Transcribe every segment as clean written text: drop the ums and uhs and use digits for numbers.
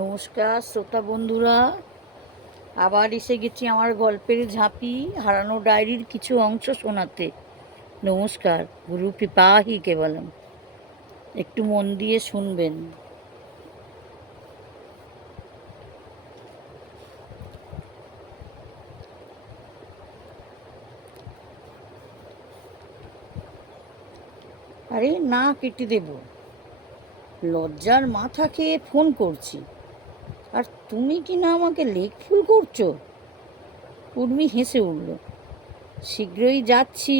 নমস্কার শ্রোতা বন্ধুরা, আবার এসে গেছি আমার গল্পের ঝাঁপি হারানো ডায়েরির কিছু অংশ শোনাতে। নমস্কার, গুরু পিপাহি কেবলম। একটু মন দিয়ে শুনবেন। আরে না, কেটে দেব। লজ্জার মাথা খেয়ে ফোন করছি, আর তুমি কি না আমাকে লেগ ফুল করছো? উর্মি হেসে উঠল। শীঘ্রই যাচ্ছি।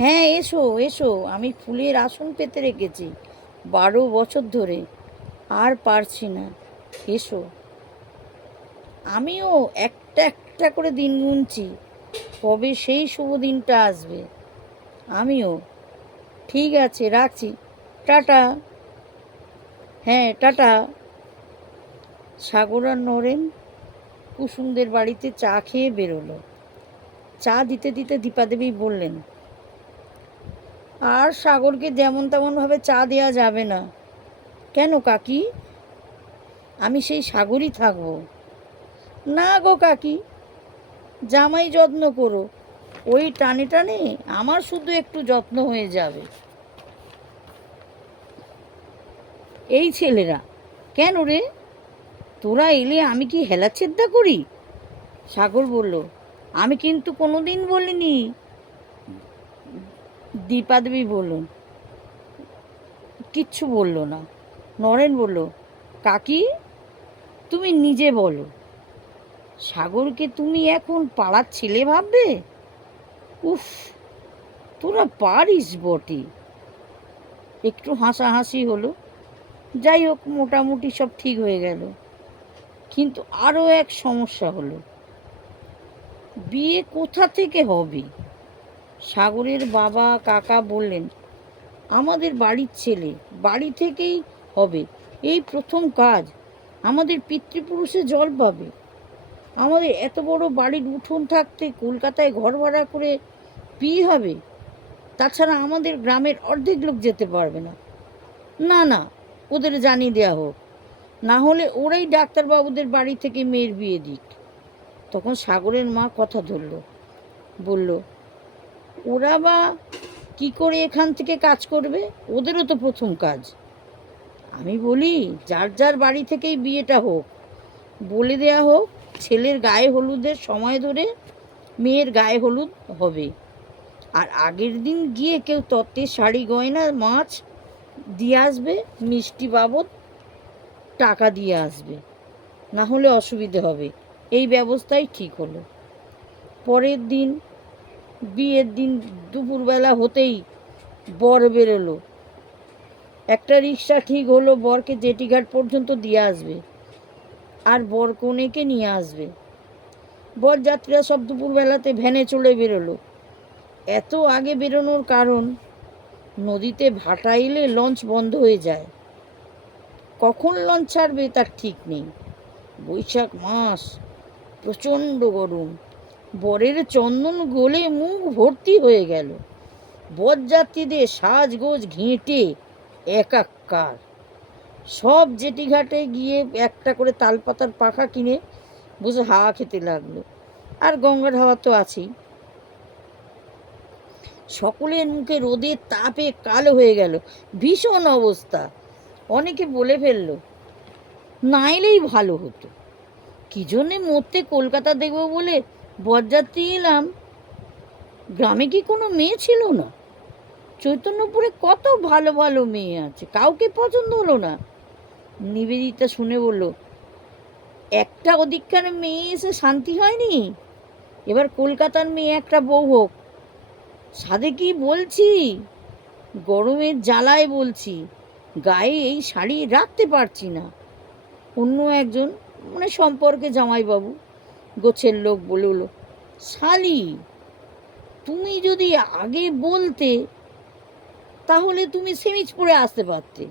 হ্যাঁ, এসো এসো, আমি ফুলের আসন পেতে রেখেছি 12 বছর ধরে। আর পারছি না, এসো। আমিও একটা একটা করে দিন গুনছি, কবে সেই শুভ দিনটা আসবে। আমিও। ঠিক আছে, রাখছি। টাটা। হ্যাঁ, টাটা। সাগর আর নরেন কুসুমদের বাড়িতে চা খেয়ে বেরোলো। চা দিতে দিতে দীপাদেবী বললেন, আর সাগরকে যেমন তেমনভাবে চা দেওয়া যাবে না। কেন কাকি? আমি সেই সাগরই থাকবো। না গো কাকি, জামাই যত্ন করো। ওই টানে টানে আমার শুধু একটু যত্ন হয়ে যাবে। এই ছেলেরা কেন রে? তোরা এলে আমি কি হেলাচ্ছেদ্দা করি? সাগর বলল, আমি কিন্তু কোনোদিন বলিনি। দীপাদেবী বলল, কিচ্ছু বলল না। নরেন বলল, কাকি তুমি নিজে বলো, সাগরকে তুমি এখন পাড়ার ছেলে ভাববে? উফ, তোরা পারিস বটে। একটু হাসাহাসি হলো। যাই হোক, মোটামুটি সব ঠিক হয়ে গেল। কিন্তু আরও এক সমস্যা হলো, বিয়ে কোথা থেকে হবে? সাগরের বাবা কাকা বললেন, আমাদের বাড়ির ছেলে, বাড়ি থেকেই হবে। এই প্রথম কাজ, আমাদের পিতৃপুরুষে জল পাবে। আমাদের এত বড় বাড়ির উঠোন থাকতে কলকাতায় ঘর ভাড়া করে বিয়ে হবে? তাছাড়া আমাদের গ্রামের অর্ধেক লোক যেতে পারবে না। না না, ওদের জানিয়ে দেওয়া হোক, না হলে ওরাই ডাক্তারবাবুদের বাড়ি থেকে মেয়ের বিয়ে দিক। তখন সাগরের মা কথা ধরল, বলল, ওরা বা কি করে এখান থেকে কাজ করবে? ওদেরও তো প্রথম কাজ। আমি বলি, যার যার বাড়ি থেকেই বিয়েটা হোক। বলে দেয়া হোক, ছেলের গায়ে হলুদের সময় ধরে মেয়ের গায়ে হলুদ হবে। আর আগের দিন গিয়ে কেউ তত্ত্বের শাড়ি গয়না মাছ দিয়ে আসবে, মিষ্টি বাবদ টাকা দিয়ে আসবে। না হলে অসুবিধে হবে। এই ব্যবস্থাই ঠিক হলো। পরের দিন, বিয়ের দিন দুপুরবেলা হতেই বর বেরোলো। একটা রিক্সা ঠিক হলো, বরকে জেটিঘাট পর্যন্ত দিয়ে আসবে আর বর কনেকে নিয়ে আসবে। বরযাত্রীরা সব দুপুরবেলাতে ভ্যানে চলে বেরোলো। এত আগে বেরোনোর কারণ, নদীতে ভাটা এলে লঞ্চ বন্ধ হয়ে যায়। কখন লঞ্চ ছাড়বে তার ঠিক নেই। বৈশাখ মাস, প্রচণ্ড গরম। বরের চন্দন গলে মুখ ভর্তি হয়ে গেল। বরযাত্রীদের সাজগোজ ঘেঁটে একাকার। সব জেটিঘাটে গিয়ে একটা করে তালপাতার পাখা কিনে বসে হাওয়া খেতে লাগলো। আর গঙ্গার হাওয়া তো আছেই। সকলের মুখে রোদের তাপে কালো হয়ে গেল। ভীষণ অবস্থা। অনেকে বলে ফেললো, না এলেই ভালো হতো। কি জন্যে মরতে কলকাতা দেখবো বলে বরযাত্রী এলাম। গ্রামে কি কোনো মেয়ে ছিল না? চৈতন্যপুরে কত ভালো ভালো মেয়ে আছে, কাউকে পছন্দ হলো না। নিবেদিতা শুনে বলল, একটা ওদিককার মেয়ে এসে শান্তি হয়নি, এবার কলকাতার মেয়ে একটা বউ হোক। সাধে কি বলছি, গরমের জ্বালায় বলছি, গায়ে এই শাড়ি রাখতে পারছি না। অন্য একজন, মানে সম্পর্কে জামাইবাবু, গোছের লোক বলে হলো, শালি তুমি যদি আগে বলতে, তাহলে তুমি সেমিজ পরে আসতে পারতে,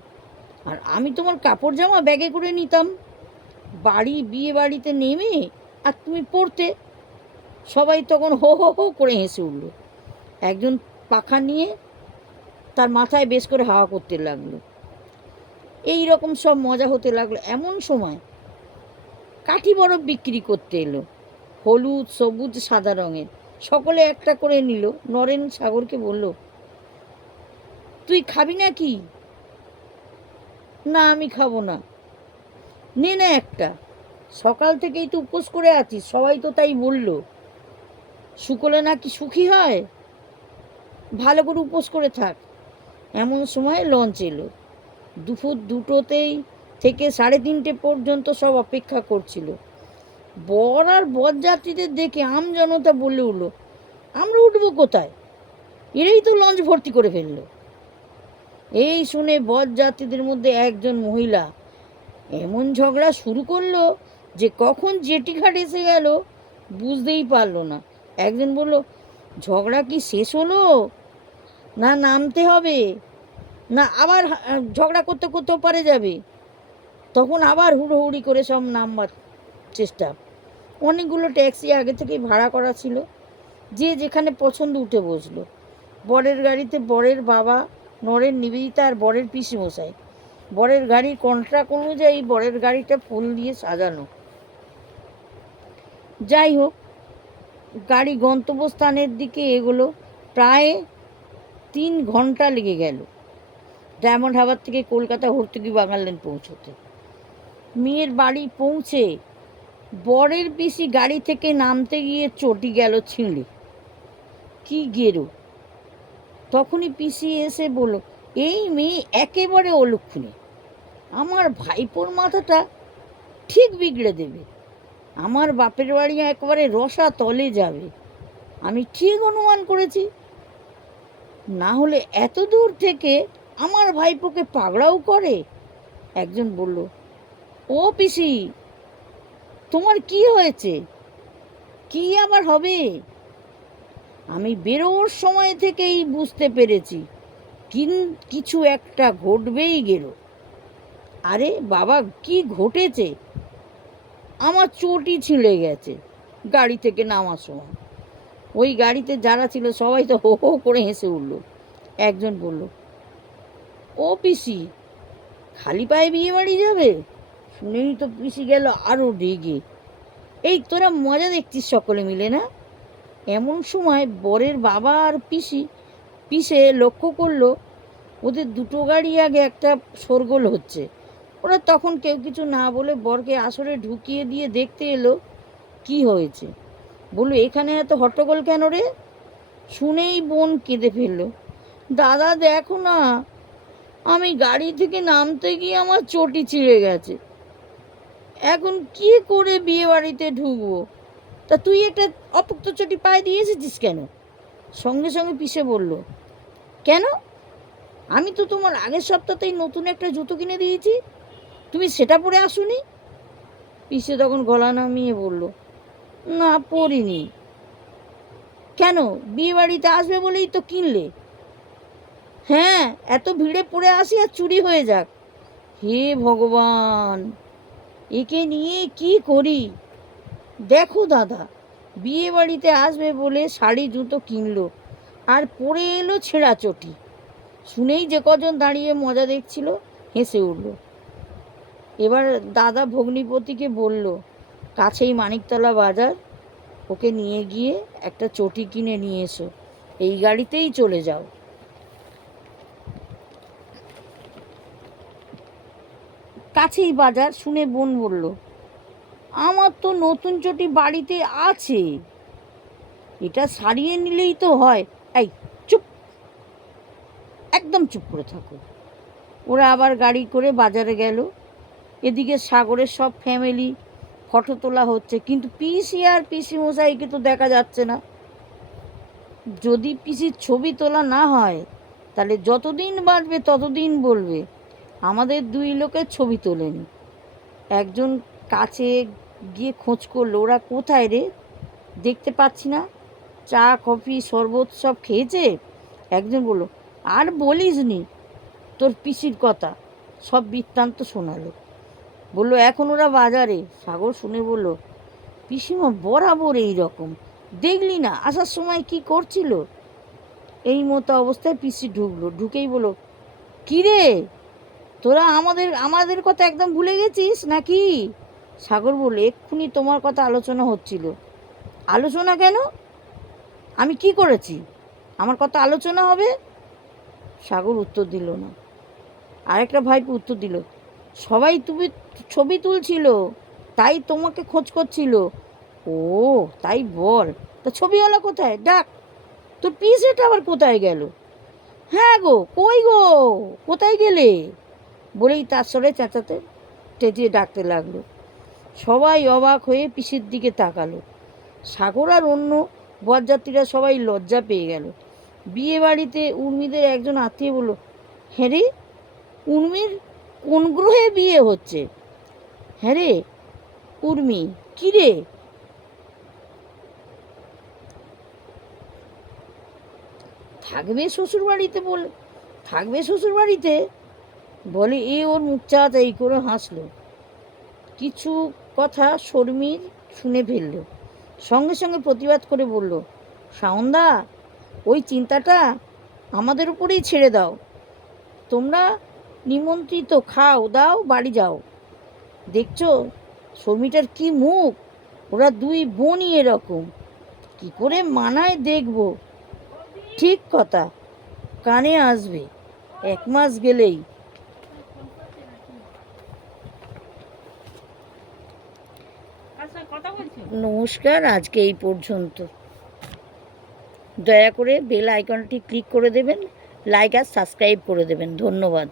আর আমি তোমার কাপড় জামা ব্যাগে করে নিতাম। বিয়ে বাড়িতে নেমে আর তুমি পড়তে। সবাই তখন হো হো হো করে হেসে উঠল। একজন পাখা নিয়ে তার মাথায় বেশ করে হাওয়া করতে লাগলো। এই রকম সব মজা হতে লাগলো। এমন সময় কাঠি বরফ বিক্রি করতে এলো, হলুদ, সবুজ, সাদা রঙের। সকলে একটা করে নিল। নরেন সাগরকে বলল, তুই খাবি না কি? না, আমি খাবো না। নে না একটা, সকাল থেকেই তো উপোস করে আছিস, সবাই তো তাই বলল। শুকলে নাকি সুখী হয়, ভালো করে উপোস করে থাক। এমন সময় লঞ্চ এলো। দুপুর 2টোতেই থেকে 3:30 পর্যন্ত সব অপেক্ষা করছিল। বর আর বরযাত্রীদের দেখে আমজনতা বলে উঠল, আমরা উঠবো কোথায়? এরাই তো লঞ্চ ভর্তি করে ফেললো। এই শুনে বরযাত্রীদের মধ্যে একজন মহিলা এমন ঝগড়া শুরু করলো যে কখন জেটিঘাট এসে গেল বুঝতেই পারলো না। একজন বলল, ঝগড়া কি শেষ হলো, না নামতে হবে, না আবার ঝগড়া করতে করতেও পারে যাবে? তখন আবার হুড়োহুড়ি করে সব নামবার চেষ্টা। অনেকগুলো ট্যাক্সি আগে থেকেই ভাড়া করা ছিল, যে যেখানে পছন্দ উঠে বসলো। বরের গাড়িতে বরের বাবা, নরেন, নিবেদিতা আর বরের পিসিমশাই। বরের গাড়ির কন্ট্রাক্ট অনুযায়ী বরের গাড়িটা ফুল দিয়ে সাজানো। যাই হোক, গাড়ি গন্তব্যস্থানের দিকে এগোলো। প্রায় 3 ঘন্টা লেগে গেল ডায়মন্ড হারবার থেকে কলকাতা হর্তুকি বাগানলেন পৌঁছতে। মেয়ের বাড়ি পৌঁছে বরের পিসি গাড়ি থেকে নামতে গিয়ে চটি গেল ছিঁড়ে। কি গেরো! তখনই পিসি এসে বলল, এই মেয়ে একেবারে অলক্ষণী, আমার ভাইপোর মাথাটা ঠিক বিগড়ে দেবে। আমার বাপের বাড়ি একেবারে রসা তলে যাবে, আমি ঠিক অনুমান করেছি। না হলে এত দূর থেকে আমার ভাইপোকে পাগড়াও করে। একজন বলল, ও পিসি, তোমার কি হয়েছে? কি আবার হবে? আমি বেরোর সময় থেকেই বুঝতে পেরেছি কিছু একটা ঘটবেই গেল। আরে বাবা, কি ঘটেছে? আমার চটি ছিঁড়ে গেছে গাড়ি থেকে নামার সময়। ওই গাড়িতে যারা ছিল সবাই তো হো হো করে হেসে উঠল। একজন বলল, ও পিসি, খালি পায়ে বিয়ে বাড়ি যাবে? শুনেই তো পিসি গেল আরও রেগে। এই তোরা মজা দেখছিস সকলে মিলে না? এমন সময় বরের বাবা আর পিসে লক্ষ্য করলো ওদের দুটো গাড়ি আগে একটা শোরগোল হচ্ছে। ওরা তখন কেউ কিছু না বলে বরকে আসরে ঢুকিয়ে দিয়ে দেখতে এলো কি হয়েছে। বললো, এখানে এত হট্টগোল কেন রে? শুনেই বোন কেঁদে ফেললো, দাদা দেখো না, আমি গাড়ি থেকে নামতে গিয়ে আমার চটি ছিঁড়ে গেছে, এখন কি করে বিয়ে বাড়িতে ঢুকবো? তা তুই একটা অপুক্ত চটি পায়ে দিয়ে এসেছিস কেন? সঙ্গে সঙ্গে পিসে বলল, কেন? আমি তো তোমার আগের সপ্তাহতেই নতুন একটা জুতো কিনে দিয়েছি, তুমি সেটা পরে আসুনি? পিসে তখন গলা নামিয়ে বলল, না, পরিনি। কেন, বিয়ে বাড়িতে আসবে বলেই তো কিনলে? হ্যাঁ, এত ভিড়ে পড়ে আসি আর চুরি হয়ে যাক। হে ভগবান, একে নিয়ে কি করি? দেখো দাদা, বিয়ে বাড়িতে আসবে বলে শাড়ি জুতো কিনলো আর পরে এলো ছেঁড়া চটি। শুনেই যে কজন দাঁড়িয়ে মজা দেখছিল হেসে উঠল। এবার দাদা ভগ্নিপতিকে বলল, কাছেই মানিকতলা বাজার, ওকে নিয়ে গিয়ে একটা চটি কিনে নিয়ে এসো, এই গাড়িতেই চলে যাও। কাছেই বাজার শুনে বোন বলল, আমার তো নতুন চটি বাড়িতে আছে, এটা সারিয়ে নিলেই তো হয়। এই চুপ, একদম চুপ করে থাকো। ওরা আবার গাড়ি করে বাজারে গেল। এদিকে সাগরের সব ফ্যামিলি ফটো তোলা হচ্ছে, কিন্তু পিসি আর পিসি মশাইকে তো দেখা যাচ্ছে না। যদি পিসির ছবি তোলা না হয় তাহলে যতদিন বাঁচবে ততদিন বলবে আমাদের 2 লোকের ছবি তোলেনি। একজন কাছে গিয়ে খোঁজ করলো, ওরা কোথায় রে, দেখতে পাচ্ছি না, চা কফি শরবত সব খেয়েছে? একজন বলল, আর বলিস নি, তোর পিসির কথা। সব বৃত্তান্ত শোনালো। বলল, এখন ওরা বাজারে। সাগর শুনে বলল, পিসিমা বরাবর এই রকম, দেখলি না আসার সময় কি করছিল? এই মতো অবস্থায় পিসি ঢুকলো, ঢুকেই বলল, কী রে, তোরা আমাদের আমাদের কথা একদম ভুলে গেছিস নাকি? সাগর বলল, এক্ষুনি তোমার কথা আলোচনা হচ্ছিল। আলোচনা কেন? আমি কি করেছি আমার কথা আলোচনা হবে? সাগর উত্তর দিল না। আরেকটা ভাইপো উত্তর দিল, সবাই তুমি ছবি তুলছিল, তাই তোমাকে খোঁজ করছিল। ও, তাই বল। তা ছবিওয়ালা কোথায়? ডাক। তোর পিসেটা আবার কোথায় গেল? হ্যাঁ গো, কই গো, কোথায় গেলে? বলেই তার স্বরে চেঁচাতে চেঁচিয়ে ডাকতে লাগলো। সবাই অবাক হয়ে পিসির দিকে তাকালো। সাগর আর অন্য বরযাত্রীরা সবাই লজ্জা পেয়ে গেল। বিয়ে বাড়িতে উর্মিদের একজন আত্মীয় বলল, হ্যাঁ রে, উর্মির কোন গ্রহে বিয়ে হচ্ছে? হ্যাঁ রে উর্মি, কী রে? থাকবে শ্বশুর বাড়িতে বলে, থাকবে শ্বশুর বাড়িতে বলে এ ওর মুখ চাওয়াচাই করে হাসলো। কিছু কথা শর্মির শুনে ফেলল, সঙ্গে সঙ্গে প্রতিবাদ করে বলল, সায়নদা, ওই চিন্তাটা আমাদের উপরেই ছেড়ে দাও। তোমরা নিমন্ত্রিত, খাও দাও, বাড়ি যাও। দেখছো শর্মিটার কি মুখ, ওরা দুই বোনই এরকম, কি করে মানায় দেখবো। ঠিক কথা, কানে আসবে 1 মাস গেলেই। নমস্কার, আজকে এই পর্যন্ত। দয়া করে বেল আইকনটি ক্লিক করে দেবেন, লাইক আর সাবস্ক্রাইব করে দেবেন। ধন্যবাদ।